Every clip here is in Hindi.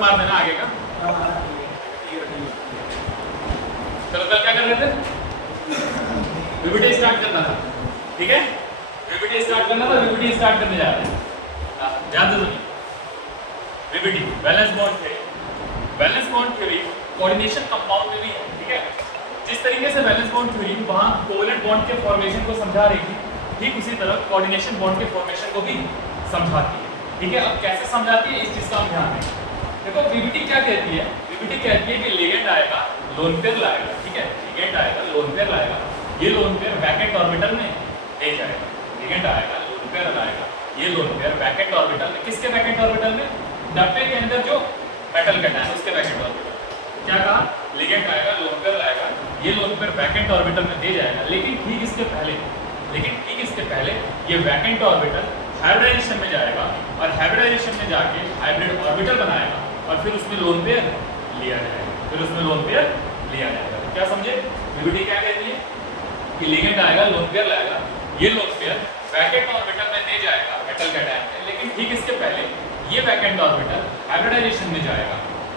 मार देना आगे का। चलो कल क्या कर रहे थे? वीबीटी स्टार्ट करना था, ठीक है? वीबीटी स्टार्ट करना था, वीबीटी स्टार्ट करने जा रहे हैं। ध्यान दो सुनिए, VBT valence bond theory. Valence bond theory coordination compound में भी है, ठीक है? जिस तरीके से बैलेंस बॉन्ड थ्योरी वहाँ कोवेलेंट बॉन्ड के फॉर्मेशन को समझा रही थी, ठीक उसी तरह कोऑर्डिनेशन बॉन्ड के फॉर्मेशन को भी समझाती है, ठीक है? अब कैसे समझाती है इस चीज़ का हम ध्यान दें। देखो वीबीटी क्या कहती है? वीबीटी कहती है कि लिगेंड आएगा, लोन पेयर लाएगा, ठीक है? लिगेंड आएगा, लोन पेयर लाएगा, ये लोन पेयर वैकेंट ऑर्बिटल में ले जाएगा। लिगेंड आएगा, लोन पेयर लाएगा, ये लोन पेयर वैकेंट ऑर्बिटल में, किसके वैकेंट ऑर्बिटल में? डब्बे के अंदर जो मेटल कैटायन है उसके वैकेंट ऑर्बिटल। क्या कहा? लिगेंड आएगा, लोन पेयर लाएगा, ये लोन पेयर वैकेंट ऑर्बिटल में दे जाएगा, लेकिन ठीक इसके पहले ये वैकेंट ऑर्बिटल हाइब्रिडाइजेशन में जाएगा और हाइब्रिडाइजेशन में जाके हाइब्रिड ऑर्बिटल बनाएगा और फिर उसमें लोन पेयर लिया जाएगा। क्या समझे? वीबीटी क्या कहती है कि लिगेंड आएगा, लोन पेयर लाएगा, ये लोन पेयर वैकेंट ऑर्बिटल में दे जाएगा मेटल कैटायन में, लेकिन ठीक इसके पहले ये वैकेंट ऑर्बिटल हाइब्रिडाइजेशन में जाएगा,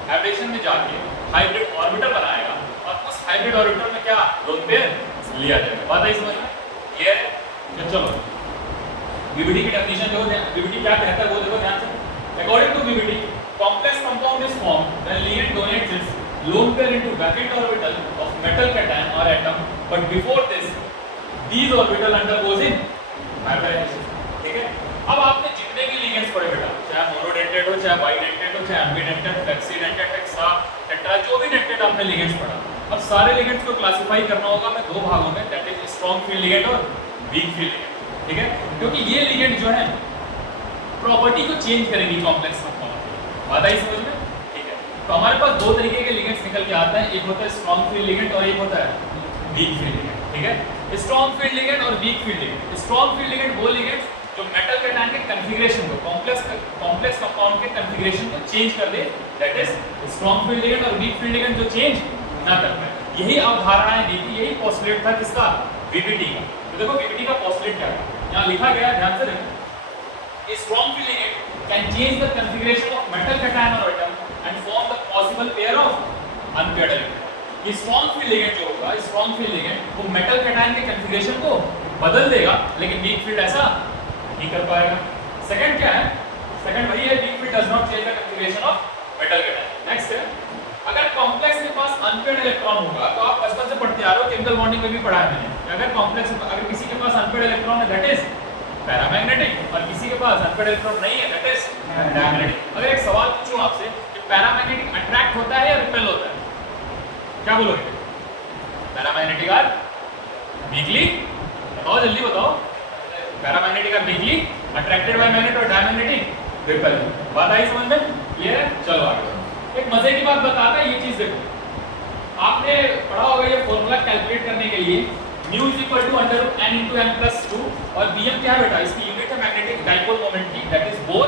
हाइब्रिडेशन में जाके हाइब्रिड ऑर्बिटल बनाएगा और उस हाइब्रिड ऑर्बिटल में क्या? लोन पेयर लिया जाएगा। बात आई समझ में? क्लियर है? चलो वीबीटी की डेफिनेशन देखो, वीबीटी क्या कहता है वो देखो ध्यान से। According to VBT, complex compound is formed when ligand donates its lone pair into vacant orbital of metal cation और atom, but before this these orbital undergoes in hybridization, ठीक है? अब आपने जितने भी लिगेंड्स पढ़े बेटा, चाहे मोनोडेंटेड हो, चाहे बाइडेंटेड हो, चाहे एम्बीडेंटेड, फ्लेक्सीडेंटेड, हेक्सा, टेट्रा, जो भी डेंटेड आपने लिगेंड्स पढ़ा, अब सारे लिगेंड्स को क्लासिफाई करना होगा हमें दो भागों में, that is strong field ligand और वीक फील्ड लिगेंड, ठीक है? क्योंकि ये लिगेंड जो है प्रॉपर्टी को चेंज करेंगी कॉम्प्लेक्स कंपाउंड की। बात आई समझ में? ठीक है? तो हमारे पास दो तरीके के लिगेंड्स निकल के आते हैं, एक होता है स्ट्रॉन्ग फील्ड लिगेंड और एक होता है वीक फील्ड लिगेंड, ठीक है? स्ट्रॉन्ग फील्ड लिगेंड और weak field ligand. Strong field ligand वो लिगेंड जो मेटल कैटायन के कॉन्फ़िगरेशन को, कॉम्प्लेक्स कंपाउंड के कॉन्फ़िगरेशन को चेंज कर दे, that is strong field ligand. और वीक फील्ड लिगेंड जो चेंज ना कर पाए। यही अवधारणाएं दी थी, यही पोस्टुलेट था किसका? वीबीटी का। तो देखो वीबीटी का पोस्टुलेट क्या है, यहाँ लिखा गया है, ध्यान से देखो। Strong field ligand can change the configuration of metal cation और atom and form the possible pair of unpaired electron. ये स्ट्रॉन्ग फील्ड लिगेंड जो होगा, स्ट्रॉन्ग फील्ड लिगेंड वो मेटल कैटायन के कॉन्फ़िगरेशन को बदल देगा, लेकिन वीक फील्ड ऐसा नहीं कर पाएगा। सेकंड क्या है? सेकंड वही है, weak field does not change the configuration of metal cation. Next है, अगर कॉम्प्लेक्स के पास अनपेयर्ड इलेक्ट्रॉन होगा, तो आप बचपन से पढ़ते आ रहे हो, केमिकल बॉन्डिंग में भी पढ़ा है मैंने, अगर कॉम्प्लेक्स, अगर किसी के पास अनपेयर्ड इलेक्ट्रॉन है दैट इज पैरामैग्नेटिक, और किसी के पास अनपेयर्ड इलेक्ट्रॉन नहीं है दैट इज डायमैग्नेटिक। अगर एक सवाल पूछूं आपसे कि पैरामैग्नेटिक अट्रैक्ट होता है या रिपेल होता है, क्या बोलोगे? पैरामैग्नेटिक आर वीकली, बताओ जल्दी बताओ। Paramagnetic are weakly attracted by magnet और डायमैग्नेटिक रिपेल। बात आई समझ में? क्लियर है? चलो आगे। एक मजे की बात बताता है, ये चीज देखो, आपने पढ़ा होगा ये फॉर्मूला कैलकुलेट करने के लिए, mu is equal to under root n into m plus 2, और bm क्या है बेटा? इसकी यूनिट है मैग्नेटिक डाइपोल मोमेंट की, दैट इज बोर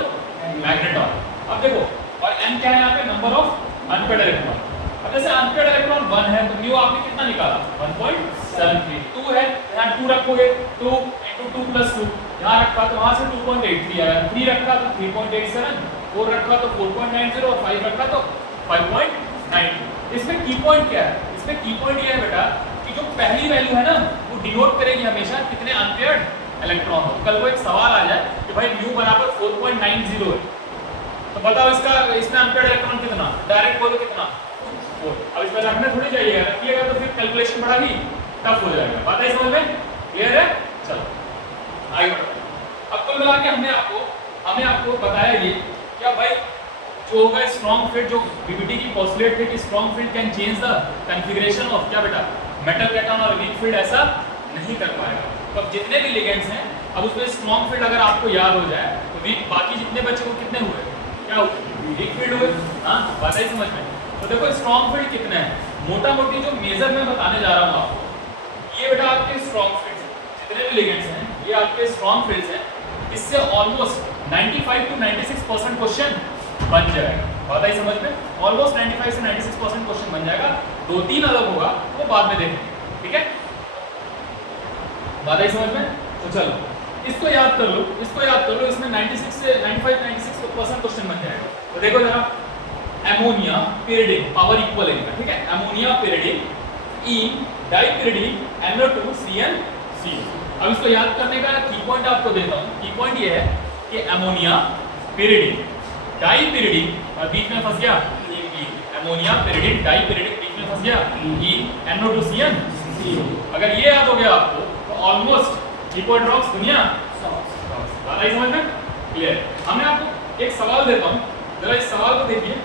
मैग्नेटॉन। अब देखो, और m क्या है यहाँ पे? Number of unpaired electron. अब जैसे अनपेयर्ड इलेक्ट्रॉन 1 है तो म्यू आपने कितना निकाला? 1.73। 2 है, यहाँ 2 रखोगे, 2 इंटू 2 प्लस 2, यहाँ रखा तो वहाँ से 2.83 आया, 3 रखा तो 3.87, 4 रखा तो 4.90 और 5 रखा तो 5.92। इसमें की पॉइंट क्या है? इसमें की पॉइंट ये है बेटा कि जो पहली वैल्यू है ना वो डिनोट करेगी हमेशा कितने अनपेयर्ड इलेक्ट्रॉन हो। कल को एक सवाल आ जाए कि भाई म्यू बराबर 4.90 है, तो बताओ इसका, इसमें अनपेयर्ड इलेक्ट्रॉन कितना? डायरेक्ट बोलो कितना? 4। अब इसमें रखना थोड़ी चाहिए, रखिएगा तो फिर कैलकुलेशन बड़ा ही टफ हो जाएगा। बात है समझ में? क्लियर है? चलो आगे बढ़ो। अब कुल मिला के हमने आपको बताया ये क्या भाई, जो होगा स्ट्रॉन्ग फील्ड, जो वीबीटी की पोस्टुलेट है कि strong field can change the configuration of क्या बेटा? मेटल कैटायन, और वीक फील्ड ऐसा नहीं कर पाएगा। तो अब जितने भी लिगेंड्स हैं, अब उसमें स्ट्रॉन्ग फील्ड अगर आपको याद हो जाए तो वीक, बाकी जितने बचे वो कितने हुए? क्या हुए? वीक फील्ड हुए। हाँ, बात है समझ में? तो देखो स्ट्रॉन्ग फील्ड कितने हैं, मोटा मोटी जो मेजर मैं बताने जा रहा हूँ आपको, ये बेटा आपके स्ट्रॉन्ग फील्ड्स, जितने भी लिगेंड्स हैं ये आपके स्ट्रॉन्ग फील्ड्स हैं। इससे ऑलमोस्ट 95 to 96% क्वेश्चन बन जाएगा। बात आई समझ में? ऑलमोस्ट 95 से 96% क्वेश्चन बन जाएगा। 2-3 अलग होगा वो बाद में देखेंगे, ठीक है? बात आई समझ में? तो चलो इसको याद कर लो, इसमें 96 से 95-96% क्वेश्चन बन जाएगा। तो देखो जरा, अमोनिया pyridine पावर इक्वल है इनका, ठीक है, अमोनिया pyridine इन डाइपिरिडिन NO2CnCO। अब इसको याद करने का की पॉइंट आपको देता हूँ। की पॉइंट ये है कि अमोनिया pyridine डाइपिरिडिन और बीच में फंस गया अमोनिया pyridine डाइपिरिडिन बीच में फंस गया इन NO2CnCO। अगर ये याद हो गया आपको तो ऑलमोस्ट कीपॉइंट दुनिया समझ में क्लियर। हमने आपको एक सवाल देता हूँ, जरा इस सवाल को देखिए,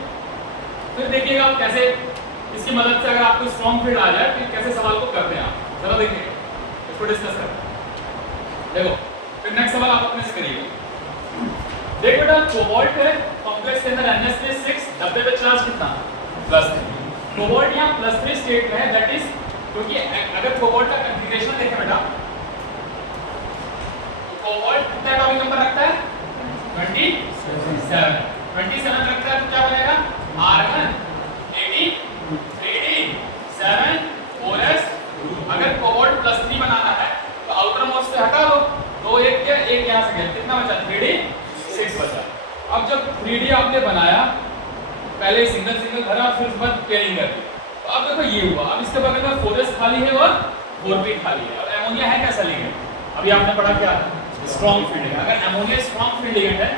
फिर देखिएगा आप कैसे इसकी मदद से अगर आपको स्ट्रॉन्ग फील्ड आ जाए फिर कैसे सवाल को करते हैं आप। जरा देखिए इसको डिस्कस करते हैं। देखो फिर नेक्स्ट सवाल आप अपने से करिएगा। देख बेटा कोबाल्ट है कॉम्प्लेक्स के अंदर NH6 डब्बे पे चार्ज कितना +3। कोबाल्ट यहाँ +3 स्टेट में है, दैट इज क्योंकि अगर कोबाल्ट का कॉन्फ़िगरेशन देखें बेटा कोबाल्ट कितना एटॉमिक नंबर रखता है 27 रखता है, तो क्या बनेगा आर्गन 3d7 4s। अगर कोबाल्ट +3 बनाना है तो आउटर मोस्ट से हटा दो, तो एक क्या एक यहां से गया, कितना बचा 3d6 बचा। अब जब 3d आपने बनाया पहले सिंगल भरा फिर उसके बाद पेयरिंग कर दी, तो अब देखो ये हुआ। अब इसके बगल में 4s खाली है और 4p खाली है। अब अमोनिया है कैसा लिगेंड, अभी आपने पढ़ा क्या स्ट्रॉन्ग फील्ड है। अगर अमोनिया स्ट्रॉन्ग फील्ड लिगेंड है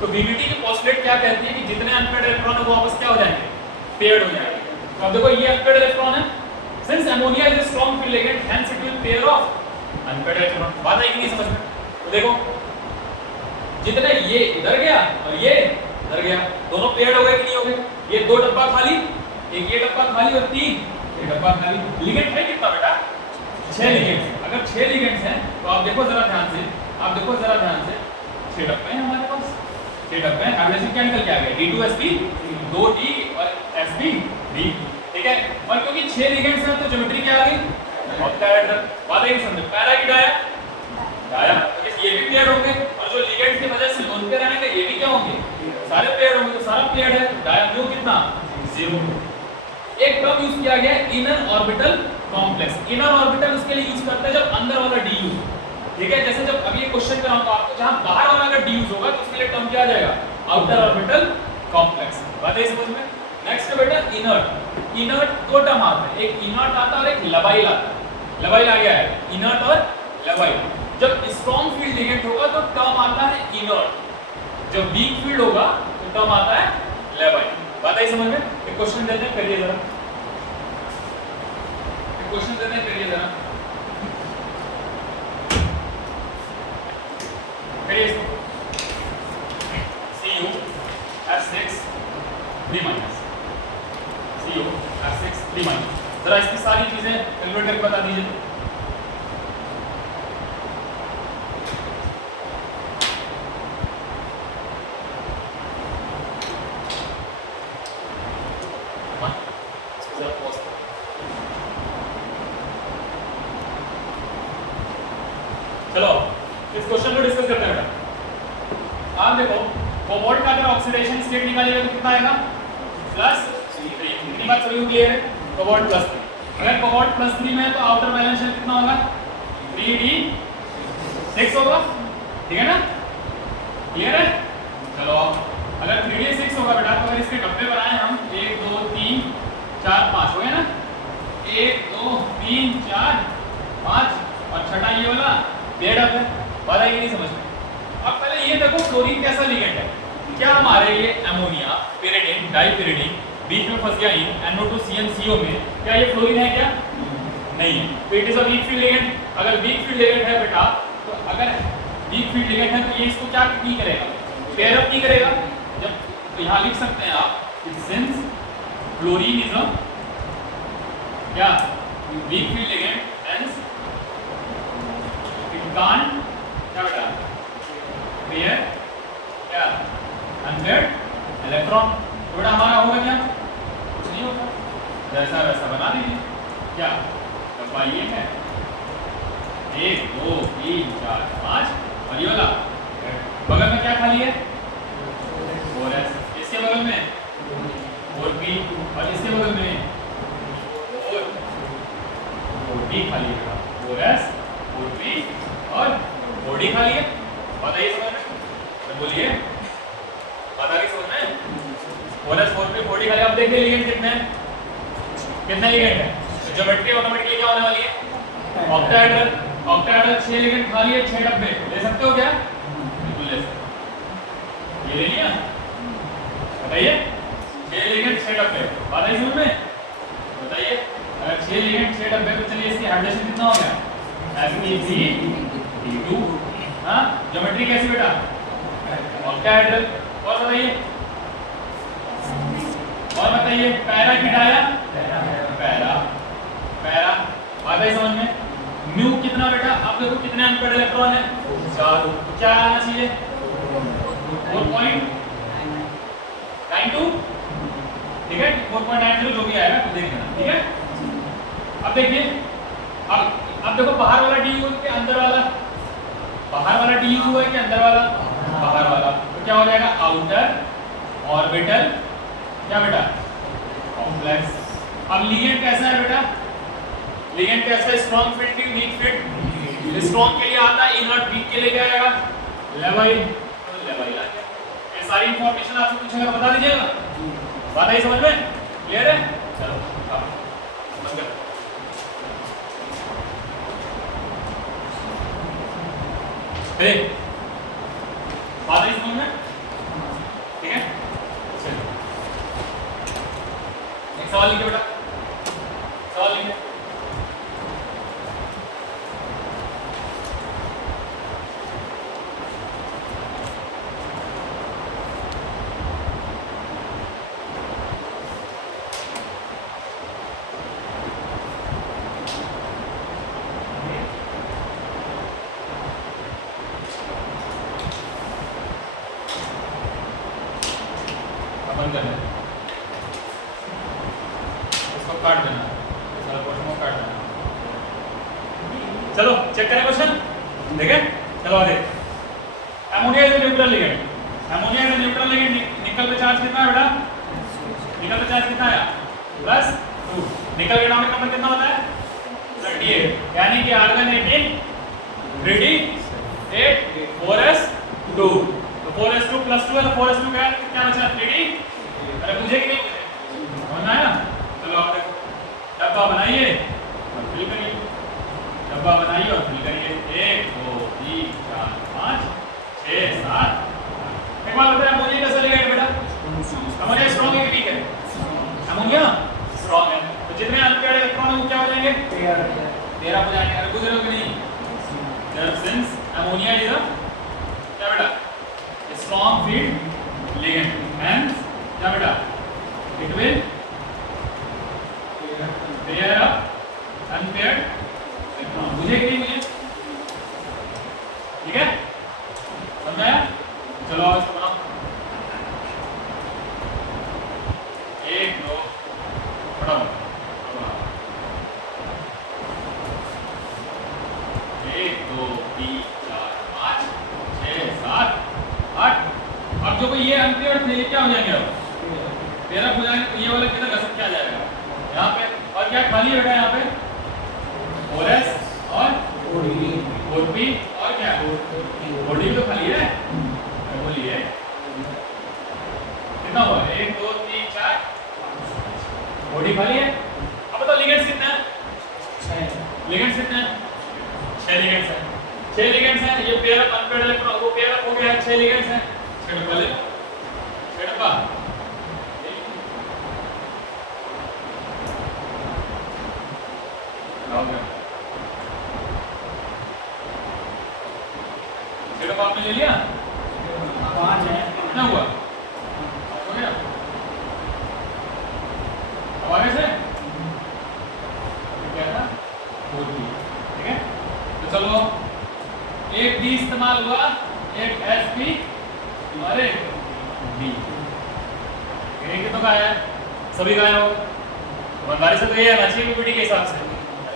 तो बीबीटी की पोस्टुलेट क्या कहती है कि जितने अनपेयर्ड इलेक्ट्रॉन है वो वापस क्या हो जाएंगे पेयर्ड हो जाएंगे। तो अब देखो ये अनपेयर्ड इलेक्ट्रॉन है, since ammonia is a strong field ligand hence it will pair of unpaired electron. बात आएगी नहीं समझ में? तो देखो जितने ये इधर गया और ये इधर गया, दोनों पेयर्ड हो गए कि नहीं हो गए? ये 2 डब्बा खाली, एक ये डब्बा खाली और 3 ये डब्बा खाली। लिगेंड है कितना बेटा 6 लिगेंड्स। अगर 6 लिगेंड्स हैं तो आप देखो जरा ध्यान से, 6 डब्बे हैं हमारे पास, 6 डब्बे हैं। हाइड्रोजन क्या निकल के आ गया D2sp 2D और sp3, ठीक है। और क्योंकि 6 लिगेंड्स हैं तो ज्योमेट्री क्या आ गई ऑक्टाहेड्रल। बात है समझ में? पैरा की डाया ये भी पेयर होंगे और जो लिगेंड्स की वजह से लोन पे रहेंगे ये भी क्या होंगे सारे पेयर होंगे, तो सारा पेयर है। डाया म्यू कितना 0। एक टर्म यूज किया गया inner orbital complex. Inner orbital उसके लिए यूज करते हैं जब अंदर वाला d यूज, ठीक है। जैसे जब अभी ये क्वेश्चन कराऊंगा आपको जहां बाहर वाला अगर d यूज होगा तो उसके लिए टर्म क्या आ जाएगा आउटर ऑर्बिटल कॉम्प्लेक्स। बात है समझ में? नेक्स्ट बेटा इनर्ट। इनर्ट 2 टर्म आते हैं, एक इनर्ट आता है और एक लबाइल आता है। लबाइल आ गया है इनर्ट और लबाइल। जब स्ट्रॉन्ग फील्ड लिगेंड होगा तो टर्म आता है इनर्ट, जब वीक फील्ड होगा तो टर्म आता है लबाइल। बात आई समझ में? एक क्वेश्चन देते हैं, करिए जरा, एक क्वेश्चन देते हैं, करिए जरा, करिए इसको। CuF6 3- CuF6 3-। जरा इसकी सारी चीजें कैलकुलेट करके बता दीजिए। चलो इस क्वेश्चन को डिस्कस करते हैं बेटा। आप देखो कोबाल्ट का अगर ऑक्सीडेशन स्टेट निकालिएगा तो कितना आएगा +3। इतनी बात सभी को क्लियर है? कोबाल्ट +3। अगर कोबाल्ट +3 में है तो आउटर वैलेंस शेल कितना होगा 3d6 होगा, ठीक है ना? क्लियर है? चलो अगर 3d6 होगा बेटा तो अगर इसके डब्बे बनाए हम 1 2 3 4 5 हो गया ना, 1 2 3 4 5 और छठा ये वाला पेड़ है। बात आएगी नहीं समझ में? अब पहले ये देखो क्लोरीन कैसा लिगेंड है। क्या हमारे ये अमोनिया pyridine डाइपिरिडिन बीच में फंस गया इन NO2CnCO में, क्या ये फ्लोरीन है क्या? नहीं है। तो it is a week field ligand. अगर वीक फील्ड लिगेंड है बेटा तो अगर वीक फील्ड लिगेंड है तो ये इसको क्या नहीं करेगा पेयर अप नहीं करेगा। जब तो यहाँ लिख सकते हैं आप सिंस क्लोरीन इज अ क्या week field ligand hence can't क्या बेटा पेयर क्या अनपेयर्ड इलेक्ट्रॉन। तो बेटा हमारा होगा क्या कुछ नहीं होगा, जैसा वैसा बना दीजिए। क्या डब्बा ये है 1 2 3 4 5 और ये वाला बगल में क्या खाली है 4s, इसके बगल में 4p और इसके बगल में 4d खाली है। 4s 4p और 4d खाली है। बताइए समझ में? बोलिए बता के समझ में? 4s 4p 4d खाली। अब देखिए लिगेंड कितने हैं, कितने लिगेंड है, ज्योमेट्री ऑटोमेटिकली क्या होने वाली है, ऑक्टाहेड्रल। ऑक्टाहेड्रल 6 लिगेंड खाली है, 6 डब्बे ले सकते हो क्या, बिल्कुल ले सकते हो। ये ले लिया, बताइए 6 लिगेंड 6 डब्बे, बात आई समझ में, बताइए अगर 6 लिगेंड 6 डब्बे तो चलिए इसकी हाइड्रेशन कितना हो गया, Sp3 T2। हाँ ज्योमेट्री कैसी बेटा, ऑक्टाहेड्रल। और बताइए पैरा की डाया, पैरा पैरा, बात आई समझ में। म्यू कितना बेटा, आप देखो कितने अनपेड इलेक्ट्रॉन है, 4, क्या आना चाहिए 4.92, ठीक है 4.90 जो भी आएगा तो देख लेना, ठीक है। अब देखिए अब देखो बाहर वाला डी यू के अंदर वाला, बाहर वाला डी यू है कि अंदर वाला, बाहर वाला, तो क्या हो जाएगा आउटर ऑर्बिटल क्या बेटा कॉम्प्लेक्स। अब लिगेंड कैसा है बेटा, लिगेंड कैसा है, स्ट्रॉन्ग फिट की वीक फिट, स्ट्रॉन्ग के लिए आता है इनर्ट, वीक के लिए क्या आएगा लेवाइल, तो लेवाइल आ गया। ये सारी इंफॉर्मेशन आपसे पूछेगा बता दीजिएगा, बात आई समझ में, क्लियर है। चलो अब बंद कर, बात आई समझ में, ठीक है। चलिए एक सवाल लिखिए बेटा, सवाल लिखिए। बंद कर देना, इसको काट देना, सारा क्वेश्चन को काट देना। चलो चेक करें क्वेश्चन, देखें, चलो आगे। Ammonia is neutral ligand, ammonia is neutral ligand, निकल पे चार्ज कितना है बेटा, निकल पे चार्ज कितना है +2, निकल के एटॉमिक नंबर कितना होता है 38, यानी कि आर्गन 18 3d 8 4s2, तो 4s2 + 2 है तो 4s2 क्या बचा 3d, अरे मुझे कि नहीं समझ आया। चलो आप देखो डब्बा बनाइए और फिल करिए, डब्बा बनाइए और फिल करिए, 1 2 3 4 5 6 7। एक बार बताया अमोनिया कैसा लिगेंड बेटा, अमोनिया स्ट्रॉन्ग है कि वीक है, अमोनिया स्ट्रॉन्ग है, तो जितने अनपेयर्ड इलेक्ट्रॉन है वो क्या हो जाएंगे 13 हो जाएंगे। अरे गुजरे हो कि नहीं, सिंस अमोनिया इज अ क्या बेटा स्ट्रॉन्ग फील्ड लिगेंड, एंड क्या बेटा it will pair up unpaired electron, मुझे कि नहीं मुझे, ठीक है समझाया। चलो अब इसको बनाओ, 1 2 पढ़ो 1 2 3 4 5 6 7 8। अब जो ये अनपेयर्ड थे ये क्या हो जाएंगे, अब पेयर अप हो जाएंगे, तो ये वाला किधर घसक के आ जाएगा यहाँ पे, और क्या खाली है बेटा यहाँ पे 4s और 4p और क्या 4d तो खाली है, बोलिए कितना हुआ 1 2 3 4 4d खाली है। अब बताओ लिगेंड्स कितने हैं, 6 लिगेंड्स कितने हैं, 6 लिगेंड्स हैं, 6 लिगेंड्स हैं, ये पेयर अप अनपेयर्ड इलेक्ट्रॉन वो पेयर अप हो गया है, 6 लिगेंड्स हैं, 6 डब्बा ले लो, 6 डब्बा आपने ले लिया 5 है, कितना हुआ हो गया, अब आगे से क्या था 4d, ठीक है। तो चलो एक d इस्तेमाल हुआ, एक sp और एक d, ये कितनों का है, सभी का है, हमारे से तो ये आना चाहिए पीपीटी के हिसाब से,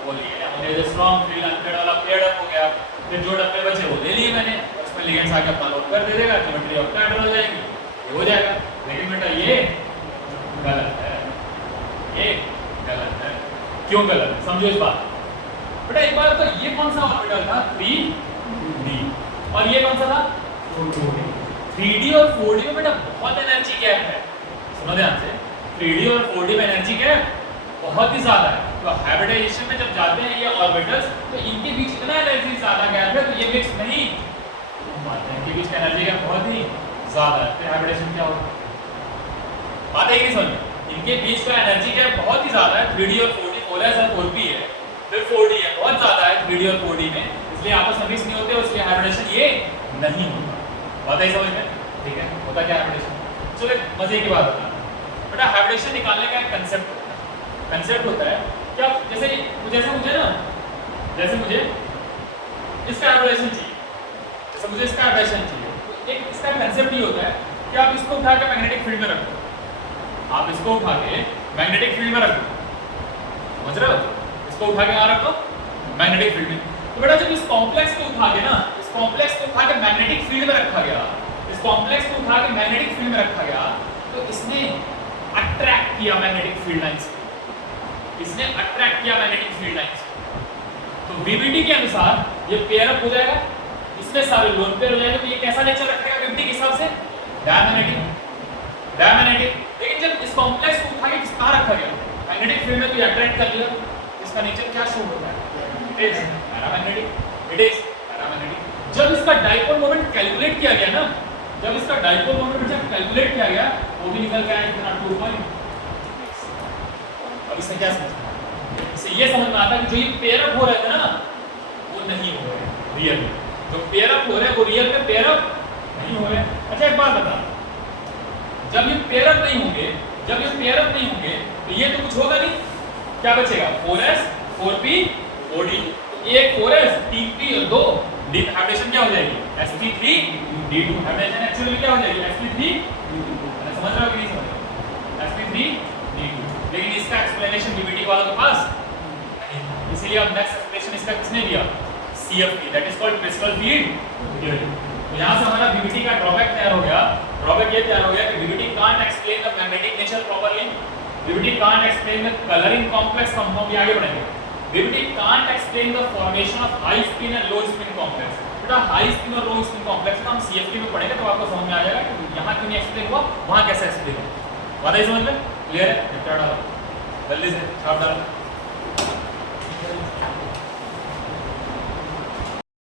बोलिए हमने जो स्ट्रॉन्ग फील्ड अनपेयर्ड वाला पेयर्ड अप हो गया, फिर जो डब्बे बचे वो ले लिए मैंने, उसमें लिगेंड्स आके अपना लोड कर दे देगा, ज्योमेट्री ऑक्टाहेड्रल हो जाएगी, ये हो जाएगा। लेकिन बेटा ये गलत है, ये गलत है, क्यों गलत, समझो इस बात बेटा। एक बार तो ये कौन सा ऑर्बिटल था 3d और ये कौन सा था 4d, 3d और 4d में बेटा बहुत एनर्जी गैप है, सुनो ध्यान से, 3D और 4D में एनर्जी क्या है, बहुत ही ज्यादा है। तो हाइब्रिडाइजेशन में जब जाते हैं ये ऑर्बिटल्स, तो इनके बीच इतना एनर्जी ज्यादा गैप है, तो ये मिक्स नहीं हो पाते हैं, इनके बीच का एनर्जी गैप बहुत ही ज्यादा है। फिर हाइब्रिडाइजेशन क्या होगा, बात है कि नहीं समझ में? इनके बीच का एनर्जी गैप बहुत ही ज्यादा है, 3D और 4D, 4s और 4p है, फिर 4D है, बहुत ज्यादा है 3D और 4D में, इसलिए आपस में मिक्स नहीं होते, इसलिए हाइब्रिडेशन ये नहीं होता। बात है समझ में? ठीक है, होता क्या हाइब्रिडेशन? चलो एक मजे की बात बता बेटा, हाइब्रिडेशन निकालने का एक कंसेप्ट होता है। कंसेप्ट होता है क्या, जैसे मुझे ना, जैसे मुझे इसका हाइब्रिडेशन चाहिए, जैसे मुझे इसका हाइब्रिडेशन चाहिए, तो एक इसका कंसेप्ट ये होता है कि आप इसको उठा के मैग्नेटिक फील्ड में रख दो, आप इसको उठा के मैग्नेटिक फील्ड में रख दो, समझ रहे हो? इसको उठा के कहाँ रख दो, मैग्नेटिक फील्ड में। तो बेटा जब इस कॉम्प्लेक्स को उठा के ना, इस कॉम्प्लेक्स को उठा के मैग्नेटिक फील्ड में रखा गया, इस कॉम्प्लेक्स को उठा के मैग्नेटिक फील्ड में रखा गया, तो इसने अट्रैक्ट किया मैग्नेटिक फील्ड लाइंस, इसने अट्रैक्ट किया मैग्नेटिक फील्ड लाइंस। तो वीबीटी के अनुसार ये पेयर अप हो जाएगा, इसमें सारे लोन पेयर हो जाएंगे, तो ये कैसा नेचर रखेगा वीबीटी के हिसाब से, डायमैग्नेटिक, डायमैग्नेटिक। लेकिन जब इस कॉम्प्लेक्स को उठा के कहाँ रखा गया, मैग्नेटिक फील्ड में, तो ये अट्रैक्ट कर लिया, इसका नेचर क्या शो होता है, it is paramagnetic, it is paramagnetic. जब इसका डाइपोल मोमेंट कैलकुलेट किया गया ना, जब इसका डाइपोल मोमेंट जब कैलकुलेट किया गया, वो भी निकल गया इतना 2 अब इससे क्या समझना, इससे ये समझ में आता है कि जो ये पेयर अप हो रहे थे ना, वो नहीं हो रहे रियल में, जो पेयर अप हो रहे हैं वो रियल में पेयर अप नहीं हो रहे। अच्छा एक बात बता, जब ये पेयर अप नहीं होंगे, जब ये पेयर अप नहीं होंगे, तो ये तो कुछ होगा नहीं, क्या बचेगा, 4s 4p 4d, एक 4s 3p और 2 d, हाइब्रिडेशन क्या हो जाएगी, sp3 d2, हाइब्रिडेशन एक्चुअली क्या हो जाएगी, sp3 d2, समझ रहे हो कि नहीं समझ रहे हो, sp3 d2। लेकिन इसका एक्सप्लेनेशन डीबीटी वालों के पास नहीं, इसीलिए अब नेक्स्ट एक्सप्लेनेशन इसका किसने दिया, CFT, that is called crystal field theory. तो यहाँ से हमारा डीबीटी का ड्रॉबैक तैयार हो गया, ड्रॉबैक ये तैयार हो गया कि DBT can't explain the magnetic nature properly, DBT can't explain the colouring complex compound, आगे बढ़ेंगे, DBT can't explain the formation of high spin and low spin complex. बेटा हाई स्पिन और लो स्पिन कॉम्प्लेक्स का हम CFT में पढ़ेंगे, तो आपको समझ में आ जाएगा कि यहाँ क्यों नहीं एक्सप्लेन हुआ, वहाँ कैसे एक्सप्लेन हुआ। बात है समझ में, क्लियर है? जल्दी से छाप डालो।